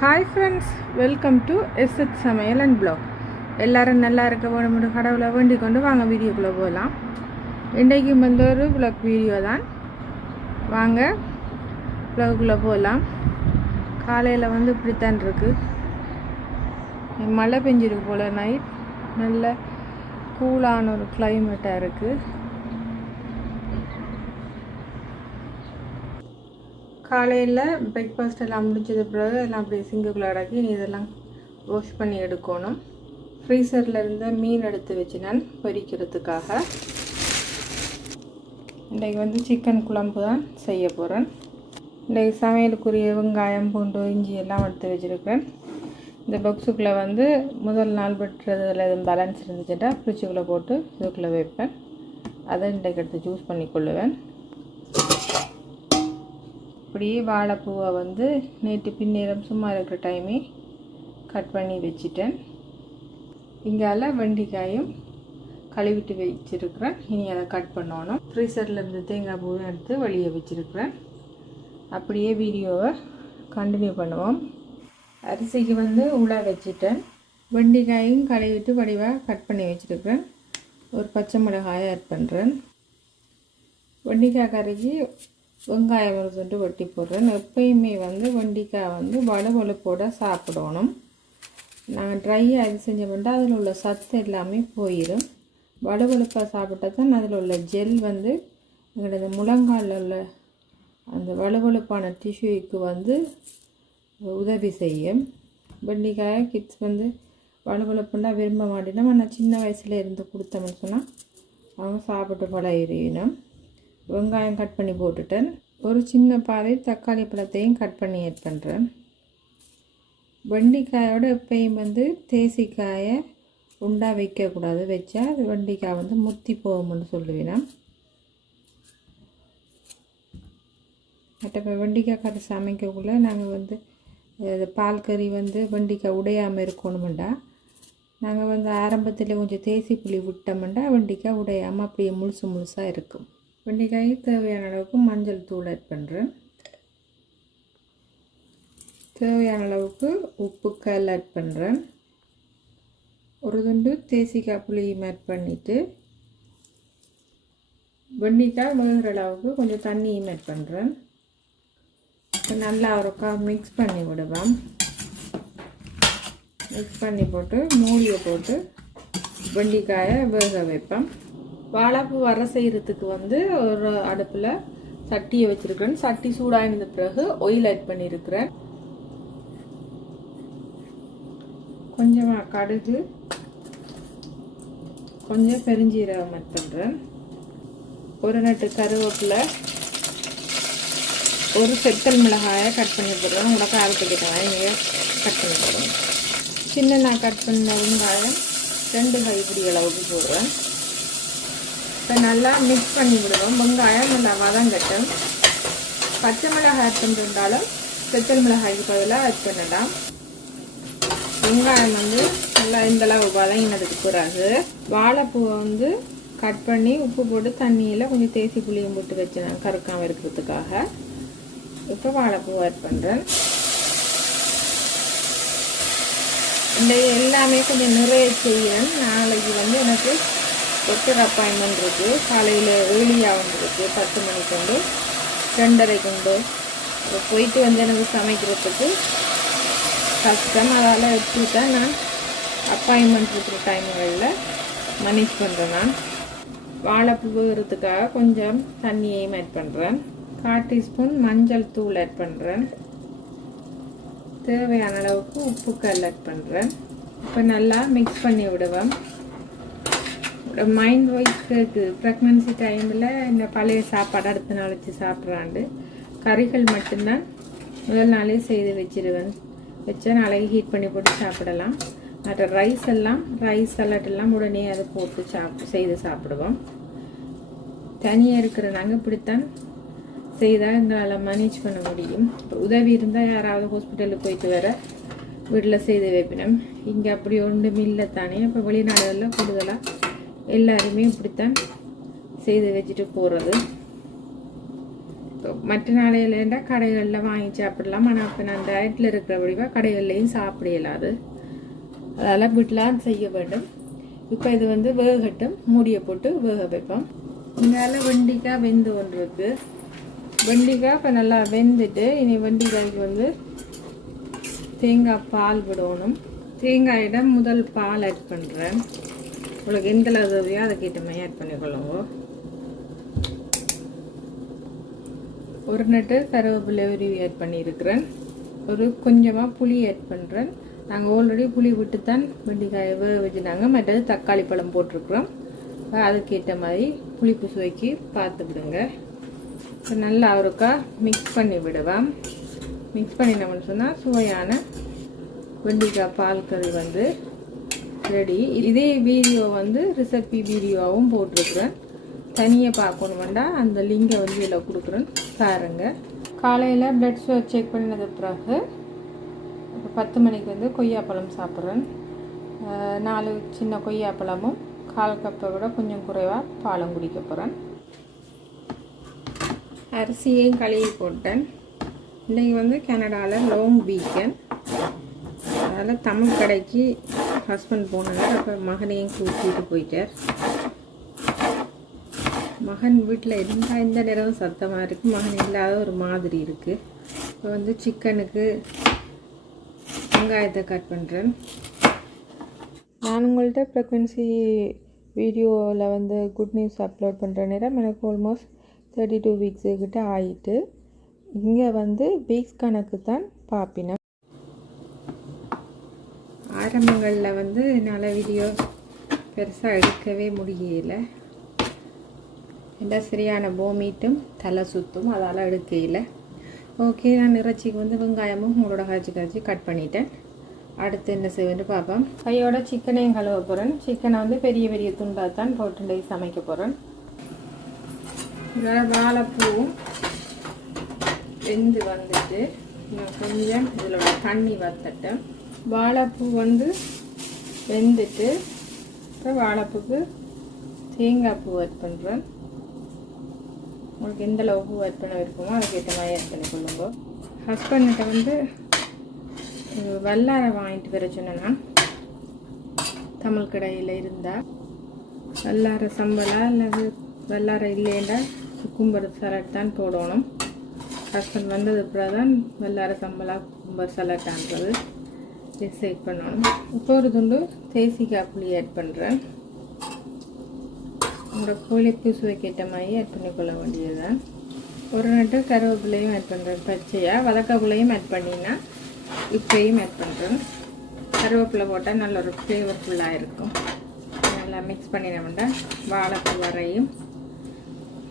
Hi friends, welcome to SH சமையல் and black. எல்லோரும் நல்லா இருக்க வேணும்னு கடவுளை வேண்டிக் கொண்டு வாங்க வீடியோக்குள்ளே போகலாம். இன்றைக்கும் ஒரு பிளாக் வீடியோ தான். வாங்க பிளாக்குள்ளே போகலாம். காலையில் இப்படித்தான் இருக்குது. மழை பெஞ்சிருக்கு போல். நைட் நல்ல கூலான ஒரு கிளைமேட்டாக இருக்குது. காலையில் பிரேக்ஃபாஸ்ட் எல்லாம் முடிச்சது பிறகு எல்லாம் அப்படியே சிங்குக்குள்ளே அடக்கி இதெல்லாம் வாஷ் பண்ணி எடுக்கணும். ஃப்ரீசரில் இருந்த மீன் எடுத்து வச்சு நான் பொரிக்கிறதுக்காக. இன்றைக்கு சிக்கன் குழம்பு தான் செய்ய போகிறேன். இன்றைக்கு சமையலுக்குரிய வெங்காயம், பூண்டு, இஞ்சி எல்லாம் எடுத்து வச்சுருக்கேன். இந்த பாக்ஸுக்குள்ளே முதல் நாள் வெட்டுறதுல எதுவும் பேலன்ஸ் இருந்துச்சுட்டா ஃப்ரிட்ஜுக்குள்ளே போட்டு இதுக்குள்ளே வைப்பேன். அதை இன்றைக்கு எடுத்து ஜூஸ் பண்ணி கொள்ளுவேன். அப்படியே வாழைப்பூவை நேற்று பின்னேரம் சும்மா இருக்கிற டைமே கட் பண்ணி வச்சிட்டேன். இங்கால வெண்டிக்காயும் கழுவிட்டு வச்சுருக்கிறேன். இனி அதை கட் பண்ணணும். ஃப்ரீசரில் இருந்து தேங்காய் பூவை எடுத்து வெளியே வச்சுருக்கிறேன். அப்படியே வீடியோவை கண்டினியூ பண்ணுவோம். அரிசிக்கு உள்ள வச்சுட்டேன். வெண்டிக்காயும் கழுவிட்டு வடிவாக கட் பண்ணி வச்சுருக்கிறேன். ஒரு பச்சை மிளகாயை ஆட் பண்ணுறேன். வெண்டிக்காய் கறிக்கு வெங்காயம் ஒரு வெட்டி போடுறேன். எப்பயுமே வெண்டிக்காய் வலுவலுப்போட சாப்பிடணும். நான் ட்ரையாக அது செஞ்சோம்னா அதில் உள்ள சத்து எல்லாமே போயிடும். வலுவலுப்பாக சாப்பிட்டா தான் அதில் உள்ள ஜெல் எங்களோட முழங்காலில் உள்ள அந்த வலுவலுப்பான டிஷ்யூக்கு உதவி செய்யும். வெண்டிக்காயை கிட்ஸ் வலுவலுப்புன்னா விரும்ப மாட்டேன்னா ஆனால் சின்ன வயசில் இருந்து கொடுத்தோம்னு சொன்னால் அவங்க சாப்பிட்டு பழகிடணும். வெங்காயம் கட் பண்ணி போட்டுட்டேன். ஒரு சின்ன பாதை தக்காளி பழத்தையும் கட் பண்ணி ஆட் பண்ணுறேன். வெண்டிக்காயோட எப்பயும் தேசிக்காயை உண்டா வைக்கக்கூடாது. வச்சா அது வெண்டிக்காய் முத்தி போகும்னு சொல்லுவேன். மற்ற வெண்டிக்காய் கறி சமைக்கக்குள்ளே நாங்கள் பால் கறி வெண்டிக்காய் உடையாமல் இருக்கணுமெண்டா நாங்கள் ஆரம்பத்தில் கொஞ்சம் தேசி புளி விட்டோம்னா வெண்டிக்காய் உடையாமல் அப்படியே முழுசாக இருக்கும். வெண்டிக்காய் தேவையான அளவுக்கு மஞ்சள் தூள் ஆட் பண்ணுறேன். தேவையான அளவுக்கு உப்பு கல் ஆட் பண்ணுறேன். ஒரு துண்டு தேசிக்காய் புளியும் ஆட் பண்ணிவிட்டு வெண்டிக்காய் வேகிற அளவுக்கு கொஞ்சம் தண்ணியும் ஆட் பண்ணுறேன். நல்லா ஒருக்கா மிக்ஸ் பண்ணி விடுவேன். மிக்ஸ் பண்ணி போட்டு மூடியை போட்டு வெண்டிக்காயை வேக வைப்பேன். வாழைப்பூ வர செய்கிறதுக்கு ஒரு அடுப்பில் சட்டியை வச்சுருக்கிறேன். சட்டி சூடாகினது பிறகு ஆயில் ஆட் பண்ணியிருக்கிறேன். கொஞ்சமாக கடுகு, கொஞ்சம் பெருஞ்சீரகம் ஆட் பண்ணுறேன். ஒரு நட்டு கருவேப்பிலை, ஒரு செத்தல் மிளகாயை கட் பண்ணி போடுறேன். உங்களோட காரத்துக்கு நீங்கள் கட் பண்ணி போடுறேன். சின்ன நான் கட் பண்ண வெங்காயம் 2 கைப்பிடி அளவுக்கு போடுறேன். இப்போ நல்லா மிக்ஸ் பண்ணி விடுவோம். வெங்காயம் நல்லா வதங்கட்டும். பச்சை மிளகாய் ஆட் பண்ணிருந்தாலும் செத்தல் மிளகாய்க்கு பதிலாக ஆட் பண்ணலாம். வெங்காயம் நல்லா இந்தளவு வதங்கினதுக்கு பிறகு வாழைப்பூவை கட் பண்ணி உப்பு போட்டு தண்ணியில் கொஞ்சம் தேசி புளியும் போட்டு வச்சேன் கருக்காமல் இருக்கிறதுக்காக. இப்போ வாழைப்பூ ஆட் பண்ணுறேன். இந்த எல்லாமே கொஞ்சம் நிறைய செய்கிறேன். நாளைக்கு எனக்கு டாக்டர் அப்பாயின்மெண்ட் இருக்குது. காலையில் ஏர்லியாக வந்துருக்கு. 10 மணிக்கு 2:30 போயிட்டு எனக்கு சமைக்கிறதுக்கு கஷ்டம். அதால் எப்படி தான் நான் அப்பாயின்மெண்ட் இருக்கிற டைம்களில் மேனேஜ் பண்ணுறேன். நான் வாழைப்பூ வேகிறதுக்காக கொஞ்சம் தண்ணியையும் ஆட் பண்ணுறேன். 1/4 டீஸ்பூன் மஞ்சள் தூள் ஆட் பண்ணுறேன். தேவையான அளவுக்கு உப்பு கல் ஆட் பண்ணுறேன். இப்போ நல்லா மிக்ஸ் பண்ணி விடுவேன். மைண்ட் வாய்ஸ் இருக்குது. ப்ரெக்னன்சி டைமில் இந்த பழைய சாப்பாடு அடுத்த நாள் வச்சு சாப்பிட்றாண்டு கறிகள் மட்டும்தான் முதல் நாளே செய்து வச்சிருவேன். வச்சா நாளைக்கு ஹீட் பண்ணி போட்டு சாப்பிடலாம். மற்ற ரைஸ் சலாட் எல்லாம் உடனே அதை போட்டு செய்து சாப்பிடுவோம். தனியாக இருக்கிற நாங்கள் இப்படித்தான் செய்தால் எங்களால் மேனேஜ் பண்ண முடியும். இப்போ உதவி இருந்தால் யாராவது ஹாஸ்பிட்டலுக்கு போயிட்டு வர வீட்டில் செய்து வைப்பினோம். இங்கே அப்படி ஒன்றும் இல்லை தானே. இப்போ வெளிநாடுகளில் கூடுதலாக எல்லாருமே இப்படித்தான் செய்து வச்சுட்டு போகிறது. இப்போ மற்ற நாளையிலேண்டா கடைகளில் வாங்கி சாப்பிடலாம். ஆனால் இப்போ நான் டயட்டில் இருக்கிறபடிவா கடைகள்லையும் சாப்பிட இயலாது. அதெல்லாம் வீட்டில் செய்ய வேண்டும். இப்போ இது வந்து வேகட்டும், மூடியை போட்டு வேக வைப்போம். இதனால வெண்டிக்காய் வெந்து கொண்டு இருக்கு. வெண்டிக்காய் இப்போ நல்லா வெந்துட்டு இனி வெண்டிக்காய்க்கு வந்து தேங்காய் பால் விடணும். தேங்காயிடம் முதல் பால் ஆட் பண்ணுறேன். உங்களுக்கு எந்த அளவுலையோ அதை கேட்ட மாதிரி ஆட் பண்ணிக்கொள்ளுங்க. ஒரு நட்டு கருவேப்பிலை உருவி ஆட் பண்ணியிருக்கிறேன். ஒரு கொஞ்சமாக புளி ஆட் பண்ணுறேன். நாங்கள் ஆல்ரெடி புளி விட்டு தான் வெண்டிக்காயை வச்சுனாங்க. மற்றது தக்காளி பழம் போட்டிருக்கிறோம். அதுக்கேற்ற மாதிரி புளிப்பு சுவைக்கு பார்த்து விடுங்க. நல்லா அவருக்கா மிக்ஸ் பண்ணி விடுவேன். மிக்ஸ் பண்ணினோம்னு சொன்னால் சுவையான வெண்டிக்காய் பால் கறி வந்து ரெடி. இதே வீடியோ வந்து ரெசிபி வீடியோவும் போட்டிருக்கிறேன். தனியாக பார்க்கணுமெண்டா அந்த லிங்கை வந்து இதில் கொடுக்குறேன் பாருங்க. காலையில் பிளட் சுகர் செக் பண்ணினது பிறகு இப்போ 10 மணிக்கு வந்து கொய்யாப்பழம் சாப்பிட்றேன். 4 சின்ன கொய்யாப்பழமும் 1/4 கப்பை விட கொஞ்சம் குறைவாக பாலும் குடிக்க போகிறேன். அரிசியையும் கழுவி போட்டேன். இன்றைக்கி வந்து கனடாவில் லாங் வீக்கெண்ட். அதனால் தமிழ் கடைக்கு ஹஸ்பண்ட் போனார். அப்போ மகனையும் கூட்டிகிட்டு போயிட்டார். மகன் வீட்டில் இருந்தால் இந்த நேரம் சத்தமாக இருக்குது, மகன் இல்லாத ஒரு மாதிரி இருக்குது. இப்போ வந்து சிக்கனுக்கு வெங்காயத்தை கட் பண்ணுறேன். நான் உங்கள்கிட்ட ப்ரெக்னன்சி வீடியோவில் வந்து குட் நியூஸ் அப்லோட் பண்ணுற நேரம் எனக்கு ஆல்மோஸ்ட் 32 வீக்ஸு கிட்ட ஆகிட்டு. இங்கே வந்து வீக்ஸ் கணக்கு தான் பார்ப்பினேன். ஆரம்பங்களில் வந்து என்னால் வீடியோ பெருசாக எடுக்கவே முடியலை. எல்லாம் சரியான போமிட்டும் தலை சுற்றும், அதால் எடுக்கையில். ஓகே, நான் இறைச்சிக்கு வந்து வெங்காயமும் உங்களோட காய்ச்சி கட் பண்ணிட்டேன். அடுத்து என்ன செய்வேன்னு பார்ப்போம். கையோட சிக்கனையும் கழுவ போகிறேன். சிக்கனை வந்து பெரிய பெரிய துண்டாக தான் போட்டு சமைக்க போகிறேன். இதோட வாழைப்பூவும் வெந்து வந்துட்டு நான் கொஞ்சம் இதில் தண்ணி வத்தட்டேன். வாழைப்பூ வந்து வெந்துட்டு அப்புறம் வாழைப்பூக்கு தேங்காய் பூ ஆட் பண்ணுறேன். உங்களுக்கு எந்த அளவு பூ ஆட் பண்ண விருப்பமோ அதுக்கேற்ற மாதிரி ஆட் பண்ணி கொள்ளுங்க. ஹஸ்பண்ட்கிட்ட வந்து வல்லாரை வாங்கிட்டு வர சொன்னேன்னா தமிழ் கடையில் இருந்தால் வல்லாரை சம்பளா அல்லது வல்லாரை இல்லைன்னா குக்கும்பர் சலாட் தான் போடணும். ஹஸ்பண்ட் வந்தது அப்புறம் தான் வல்லாரை சம்பளா குக்கும்பர் சலாட்டான்றது டிசைட் பண்ணணும். இப்போ ஒரு துண்டு தேசிக்காய் புளி ஆட் பண்ணுறேன். உங்களோட புளிப்பு சுவைக்கேற்ற மாதிரி ஆட் பண்ணிக்கொள்ள வேண்டியது தான். ஒரு நட்டு கருவேப்பிலையும் ஆட் பண்ணுறேன். பச்சையாக வதக்கப்புலையும் ஆட் பண்ணினா இப்பையும் ஆட் பண்ணுறேன். கருவேப்பிலை போட்டால் நல்ல ஒரு ஃப்ளேவர்ஃபுல்லாக இருக்கும். நல்லா மிக்ஸ் பண்ணினோம்னா வாழைப்பூ வரையும்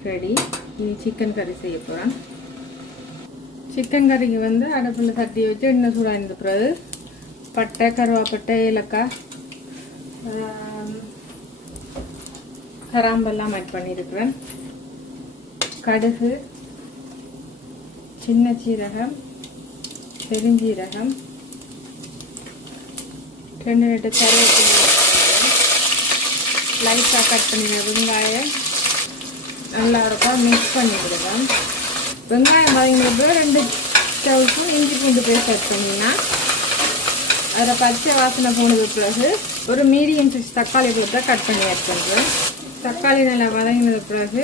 ரெடி. இனி சிக்கன் கறி செய்ய போகிறேன். சிக்கன் கறிக்கு வந்து அடுப்பில் தட்டி வச்சு எண்ணெய் சூடாக இருந்த பிறகு பட்டை, கருவாப்பட்டை, ஏலக்காய், கராம்பெல்லாம் ஆட் பண்ணியிருக்கிறேன். கடுகு, சின்ன சீரகம், பெருஞ்சீரகம், 2 கருவேப்பிலை, லைட்டாக கட் பண்ணிடுற வெங்காயம் நல்லா இருக்கும் மிக்ஸ் பண்ணி விடுவேன். வெங்காயம் வதங்கினது 2 டேபிள் ஸ்பூன் இஞ்சி பூண்டு பேஸ்ட் ஆட் பண்ணினா அதில் பச்சை வாசனை போனது பிறகு ஒரு மீடியம் சைஸ் தக்காளி போட்டு கட் பண்ணி ஆட் பண்ணுறேன். தக்காளி நல்லா வதங்கினது பிறகு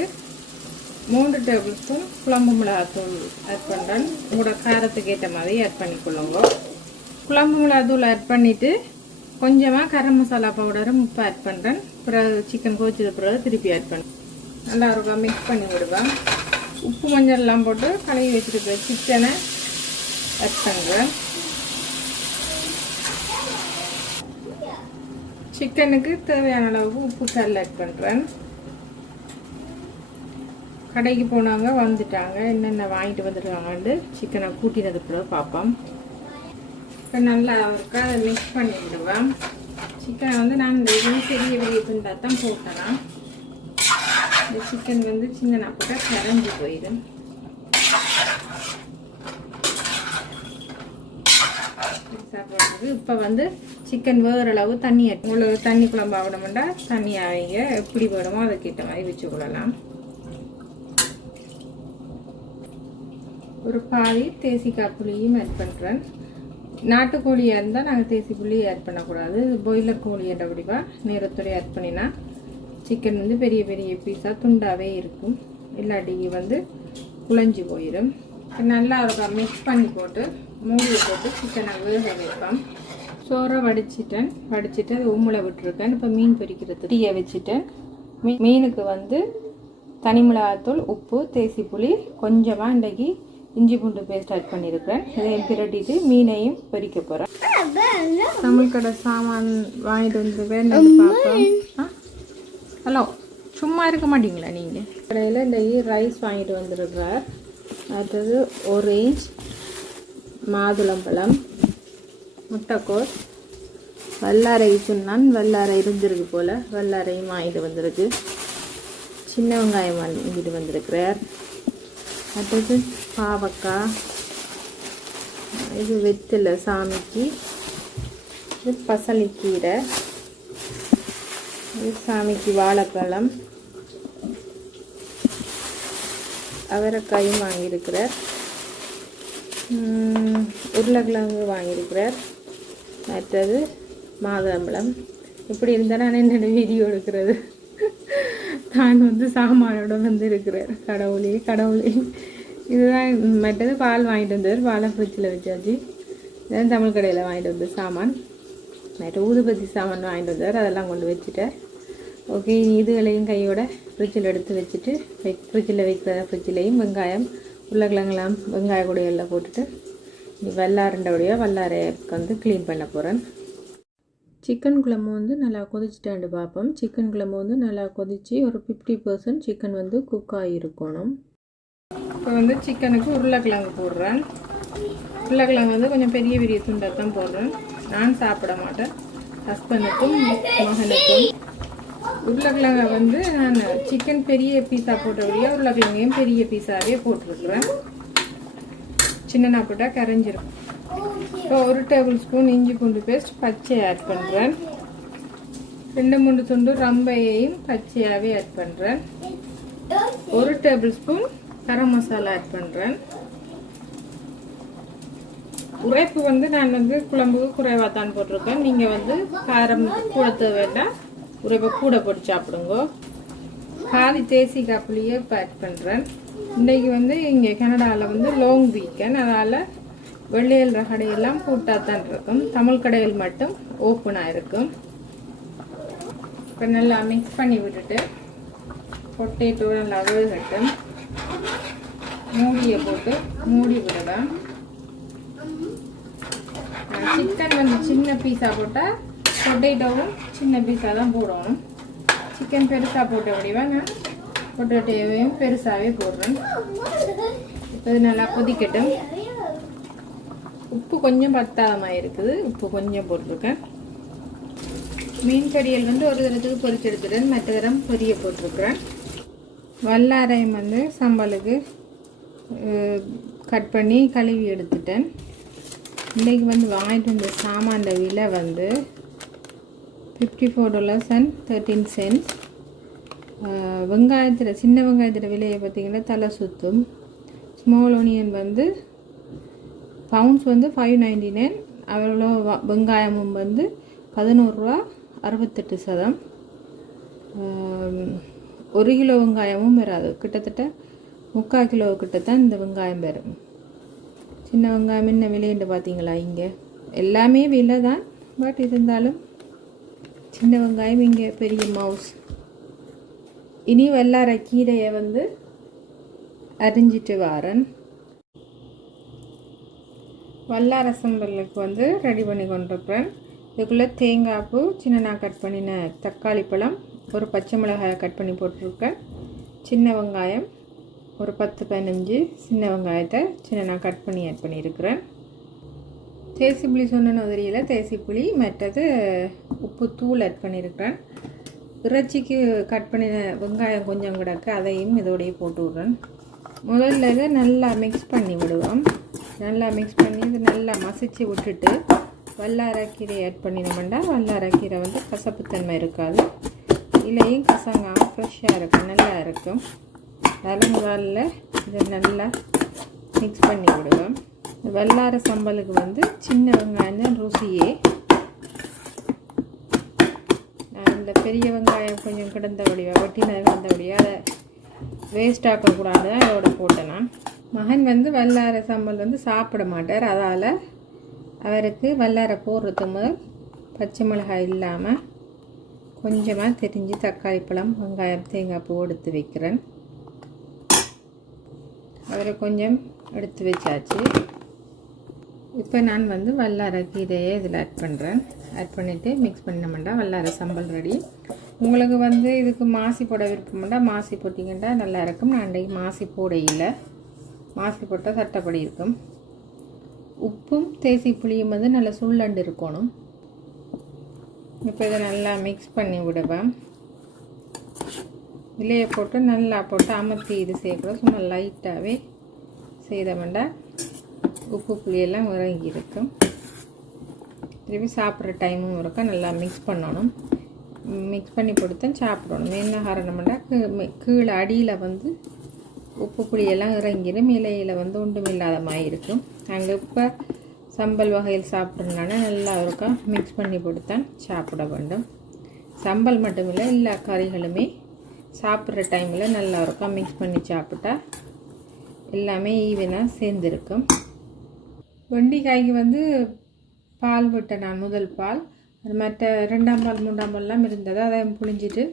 3 டேபிள் ஸ்பூன் குழம்பு மிளகாத்தூள் ஆட் பண்ணுறேன். உங்களோட காரத்துக்கு ஏற்ற மாதிரி ஆட் பண்ணிக்கொள்ளுங்க. குழம்பு மிளகாத்தூள் ஆட் பண்ணிவிட்டு கொஞ்சமாக கரம் மசாலா பவுடரும் உப்பு ஆட் பண்ணுறேன். பிறகு சிக்கன் கோச்சது பிறகு திருப்பி ஆட் பண்ணுறேன். நல்லா இருக்கும் மிக்ஸ் பண்ணி விடுவேன். உப்பு மஞ்சள்லாம் போட்டு கழுவி வச்சுருக்க சிக்கனை ஆட் பண்ணுறேன். சிக்கனுக்கு தேவையான அளவுக்கு உப்பு கல் ஆட் பண்ணுறேன். கடைக்கு போனாங்க வந்துட்டாங்க, என்னென்ன வாங்கிட்டு வந்துருக்காங்கன்னு சிக்கனை கூட்டினது பிறகு பார்ப்போம். இப்போ நல்லா அவருக்கு அதை மிக்ஸ் பண்ணி விடுவேன். சிக்கனை வந்து நான் இந்த இதுவும் பெரிய பெரிய துண்டாக தான் போட்டேன். இந்த சிக்கன் வந்து சின்ன போட்டால் கரைஞ்சி போயிடும். இப்போ வந்து சிக்கன் வேறளவு தண்ணி உங்களுக்கு தண்ணி குழம்பு ஆகணும்னா தண்ணி ஆகிங்க எப்படி வேணுமோ அதுக்கேற்ற மாதிரி வச்சுக்கொள்ளலாம். ஒரு பாதி தேசிக்காய் புளியும் ஆட் பண்ணுறேன். நாட்டுக்கோழியாக இருந்தால் நாங்கள் தேசி புளி ஆட் பண்ணக்கூடாது. பாய்லர் கோழி என்ற வடிவாக நேரத்துறை ஆட் பண்ணினா சிக்கன் வந்து பெரிய பெரிய பீஸாக துண்டாகவே இருக்கும். இல்லாட்டிக்கு வந்து குழஞ்சி போயிடும். நல்லா ஒரு மிக்ஸ் பண்ணி போட்டு மூடி போட்டு சிக்கனை வேக வைப்பேன். சோறை வடிச்சிட்டு அது உம்முளை விட்டுருக்கேன். இப்போ மீன் பொரிக்கிறது தீயை வச்சுட்டேன். மீனுக்கு வந்து தனி மிளகாத்தூள், உப்பு, தேசி புளி, கொஞ்சமாக இன்றைக்கி இஞ்சி பூண்டு பேஸ்ட் ஆட் பண்ணியிருக்கிறேன். இதையும் பிரட்டிட்டு மீனையும் பொரிக்க போகிறேன். தமிழ் கடை சாமான் வாங்கிட்டு வந்து வேணும் பார்ப்போம். ஹலோ, சும்மா இருக்க மாட்டீங்களா நீங்கள்? கடையில் இன்றைக்கி ரைஸ் வாங்கிட்டு வந்துருக்கிறார். அடுத்தது ஆரஞ்சு, மாதுளம்பழம், முட்டைக்கோஸ், வல்லாரை சொன்னான். வல்லாரை இருந்திருக்கு போல், வல்லாரையும் வாங்கிட்டு வந்திருக்கு. சின்ன வெங்காயம் வாங்கிட்டு வந்திருக்கிறார். அடுத்தது பாவக்காய், இது வெத்திலை சாமிக்கு, இது பசலிக்கீரை, இது சாமிக்கு வாழைப்பழம், அவரைக்காயும் வாங்கியிருக்கிறார். உருளைக்கிழங்கு வாங்கியிருக்கிறார். மற்றது மாதுளம்பழம். இப்படி இருந்தால் நான் என்னோட வீடியோ எடுக்கிறது. தான் வந்து சாமானோட வந்து இருக்கிறார். கடவுளே இதுதான். மற்றது பால் வாங்கிட்டு வந்தார். பாலை ஃப்ரிட்ஜில் வச்சாச்சு. இதுதான் தமிழ் கடையில் வாங்கிட்டு வந்த சாமான். மற்ற ஊதுபத்தி சாமான் வாங்கிட்டு வந்தார். அதெல்லாம் கொண்டு வச்சுட்டார். ஓகே, இதுகளையும் கையோட ஃப்ரிட்ஜில் எடுத்து வச்சுட்டு ஃப்ரிட்ஜில் வைக்கிற ஃப்ரிட்ஜிலையும் வெங்காயம், உருளைக்கிழங்குலாம் வெங்காய கூடையெல்லாம் போட்டுட்டு வல்லாரண்டோடையாக வல்லாரை வந்து க்ளீன் பண்ண போகிறேன். சிக்கன் குழம்பு வந்து நல்லா கொதிச்சுட்டாண்டு பார்ப்போம். சிக்கன் குழம்பு வந்து நல்லா கொதித்து ஒரு 50% சிக்கன் வந்து குக் ஆகியிருக்கணும். இப்போ வந்து சிக்கனுக்கு உருளைக்கிழங்கு போடுறேன். உருளைக்கிழங்கு வந்து கொஞ்சம் பெரிய பெரிய துண்டாக தான் போடுறேன். நான் சாப்பிட மாட்டேன். ஹஸ்பண்டுக்கும் மகனுக்கும். உருளைக்கிழங்கை வந்து நான் சிக்கன் பெரிய பீஸா போட்டபடியாக உருளைக்கிழங்கையும் பெரிய பீஸாகவே போட்டிருக்குறேன். சின்னனா போட்டால் கரைஞ்சிரும். இப்போ 1 டேபிள் ஸ்பூன் இஞ்சி பூண்டு பேஸ்ட் பச்சையை ஆட் பண்ணுறேன். 2-3 துண்டு ரம்பையையும் பச்சையாகவே ஆட் பண்ணுறேன். 1 table spoon garam masala add பண்ணுறேன். உரைப்பு வந்து நான் வந்து குழம்புக்கு குறைவாக தான் போட்டிருக்கேன். நீங்கள் வந்து காரம் கூட வேண்டாம், உரைப்பை கூட போட்டு சாப்பிடுங்க. பாதி தேசிக்காய் புளியை இப்போ ஆட் பண்ணுறேன். இன்றைக்கு வந்து இங்கே கனடாவில் வந்து லாங் வீக்கெண்ட், அதனால் வெள்ளையல் கடையெல்லாம் கூட்டாக தான் இருக்கும். தமிழ் கடையில் மட்டும் ஓப்பனாக இருக்கும். இப்போ நல்லா மிக்ஸ் பண்ணி விட்டுட்டு பொட்டேட்டோ நல்லா வேகட்டும். மூடியை போட்டு மூடி விடலாம். சிக்கன் வந்து சின்ன பீஸாக போட்டால் பொட்டேட்டோவும் சின்ன பீஸாக தான் போடணும். சிக்கன் பெருசாக போட்ட வடிவா நான் பொட்டேட்டோவையும் பெருசாகவே போடுறேன். இப்போ இது நல்லா கொதிக்கட்டும். உப்பு கொஞ்சம் பத்தாதமாக இருக்குது. உப்பு கொஞ்சம் போட்டிருக்கேன். மீன் பொரியல் வந்து ஒரு தரத்துக்கு பொரிச்சு எடுத்துட்டேன். மற்ற தரம் பொரிய போட்டிருக்கிறேன். வல்லாரையும் வந்து சம்பளுக்கு கட் பண்ணி கழுவி எடுத்துட்டேன். இன்றைக்கு வந்து வாங்கிட்டு வந்த சாமான் விலை வந்து $54.13. வெங்காயத்தில் சின்ன வெங்காயத்தில் விலையை பார்த்திங்கன்னா தலை சுற்றும். ஸ்மால் ஆனியன் வந்து பவுண்ட்ஸ் வந்து $5.99. அவ்வளோ வெங்காயமும் வந்து $11.68. 1 கிலோ வெங்காயமும் வராது. கிட்டத்தட்ட 3/4 கிலோ கிட்ட தான் இந்த வெங்காயம் வரும். சின்ன வெங்காயம் என்ன விலைன்னு பார்த்தீங்களா? இங்கே எல்லாமே விலை தான். பட் இருந்தாலும் சின்ன வெங்காயம் இங்கே பெரிய மவுஸ். இனி வல்லாரை கீரையை வந்து அரிஞ்சிட்டு வாரன். வல்லாரை சம்பலுக்கு வந்து ரெடி பண்ணி கொண்டிருக்கிறேன். இதுக்குள்ளே தேங்காய் பூ, சின்னனா கட் பண்ணின தக்காளி பழம், ஒரு பச்சை மிளகாயை கட் பண்ணி போட்டிருக்கேன். சின்ன வெங்காயம் ஒரு 10-15 சின்ன வெங்காயத்தை சின்னனா கட் பண்ணி ஆட் பண்ணியிருக்கிறேன். தேசி புளி சொன்ன உதரியில் தேசி புளி, மற்றது உப்பு தூள் ஆட் பண்ணியிருக்கிறேன். இறைச்சிக்கு கட் பண்ணின வெங்காயம் கொஞ்சம் கிடக்கு, அதையும் இதோடையே போட்டு விட்றேன். முதல்ல இதை நல்லா மிக்ஸ் பண்ணி விடுவோம். நல்லா மிக்ஸ் பண்ணி இது நல்லா மசிச்சு விட்டுட்டு வல்லாரைக்கீரை ஆட் பண்ணினோம்னா வல்லாரைக்கீரை வந்து கசப்புத்தன்மை இருக்காது. இலையும் கசங்காமல் ஃப்ரெஷ்ஷாக இருக்கும், நல்லா இருக்கும். முதல்ல இதை நல்லா மிக்ஸ் பண்ணி விடுவேன். வல்லார சம்பலுக்கு வந்து சின்ன வெங்காயம் தான் ருசியே. நான் இந்த பெரிய வெங்காயம் கொஞ்சம் கிடந்தபடியாக வெட்டினது கிடந்தபடியாக அதை வேஸ்ட் ஆக்கக்கூடாது தான் அதோட போட்டேன். நான் மகன் வந்து வல்லார சம்பல் வந்து சாப்பிட மாட்டார். அதால் அவருக்கு வல்லார போடுறது முதல் பச்சை மிளகாய் இல்லாமல் கொஞ்சமாக தெரிஞ்சு தக்காளி பழம் வெங்காயம் தேங்காய் பூ எடுத்து வைக்கிறேன். அவரை கொஞ்சம் எடுத்து வச்சாச்சு. இப்போ நான் வந்து வல்லார கீரையை இதில் ஆட் பண்ணுறேன். ஆட் பண்ணிவிட்டு மிக்ஸ் பண்ணோம்னா வல்லார சம்பல் ரெடி. உங்களுக்கு வந்து இதுக்கு மாசி போட விருப்பம்னா மாசி போட்டிங்கன்னா நல்லா இருக்கும். நான் அன்றைக்கு மாசி போட இல்லை. மாசி போட்டால் சட்டப்படி இருக்கும். உப்பும் தேசி புளியும் வந்து நல்லா சுள்ளண்டு இருக்கணும். இப்போ இதை நல்லா மிக்ஸ் பண்ணி விடுவேன். இலையை போட்டு நல்லா போட்டு அமர்த்தி இது செய்யக்கூடாது. சும்மா லைட்டாகவே செய்தோம்னா உப்பு புளியெல்லாம் இறங்கி இருக்கும். திருப்பி சாப்பிட்ற டைமும் இருக்கும். நல்லா மிக்ஸ் பண்ணணும். மிக்ஸ் பண்ணி கொடுத்தா சாப்பிடணும். என்ன காரணம்னா கீழே அடியில் வந்து உப்பு புளியெல்லாம் இறங்கிடும். இலையில் வந்து ஒன்றும் இல்லாத மாதிரி இருக்கும். நாங்கள் இப்போ சம்பல் வகையில் சாப்பிட்றதுனால நல்லா இருக்கா மிக்ஸ் பண்ணி கொடுத்தான் சாப்பிட வேண்டும். சம்பல் மட்டுமில்லை எல்லா கறிகளுமே சாப்பிட்ற டைமில் நல்லா இருக்கா மிக்ஸ் பண்ணி சாப்பிட்டா எல்லாமே ஈவனாக சேர்ந்துருக்கும். வெண்டிக்காய்க்கு வந்து பால் விட்டேன் நான். முதல் பால் அது மற்ற 2ஆம் பால் 3ஆம் பால்லாம் இருந்தது. அதை புழிஞ்சிட்டு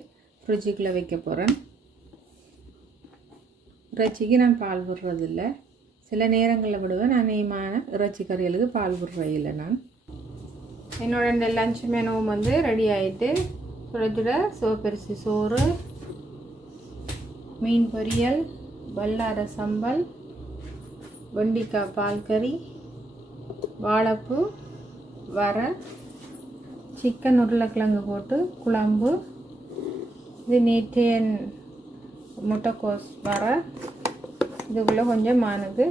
ஃப்ரிட்ஜுக்குள்ளே வைக்க போகிறேன். இறைச்சிக்கு நான் பால் விடுறதில்லை. சில நேரங்களில் விடுவேன். அநேகமான இறைச்சி கறிகளுக்கு பால் விடுறதில்லை. நான் என்னோட லஞ்ச் மெனுவும் வந்து ரெடி ஆகிட்டு சுட சிவப்பரிசி சோறு, மீன் பொரியல், வல்லார சம்பல், வெண்டிக்காய் பால் கறி, வாழைப்பூ, வரை, சிக்கன் உருளைக்கிழங்கு போட்டு குழம்பு, இது நேற்றைய முட்டைக்கோஸ் வரை, இதுக்குள்ளே கொஞ்சம் மானுக்கு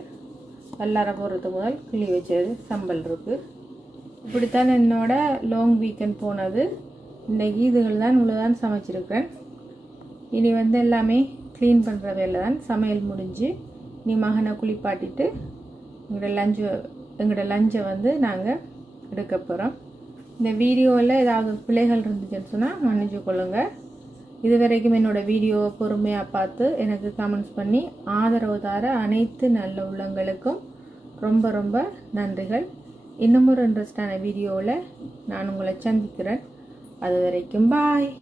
வல்லார போடுறதுக்கு முதல் கிளி வச்சது சம்பல் இருக்குது. இப்படித்தான் என்னோட லாங் வீக்கெண்ட் போனது. இன்றைக்கி இதுகள் தான் இவ்வளோதான் சமைச்சிருக்கிறேன். இனி வந்து எல்லாமே க்ளீன் பண்ணுற வேலை தான். சமையல் முடிஞ்சு இனி மகனை குளிப்பாட்டிட்டு எங்களோட லஞ்சை வந்து நாங்கள் எடுக்க போகிறோம். இந்த வீடியோவில் ஏதாவது பிள்ளைகள் இருந்துச்சுன்னு சொன்னால் மன்னிச்சு கொள்ளுங்கள். இது வரைக்கும் என்னோடய வீடியோவை பொறுமையாக பார்த்து எனக்கு கமெண்ட்ஸ் பண்ணி ஆதரவு தர அனைத்து நல்ல உள்ளங்களுக்கும் ரொம்ப ரொம்ப நன்றிகள். இன்னும் ஒரு இன்ட்ரெஸ்டான வீடியோவில் நான் உங்களை சந்திக்கிறேன். அது வரைக்கும் பாய்.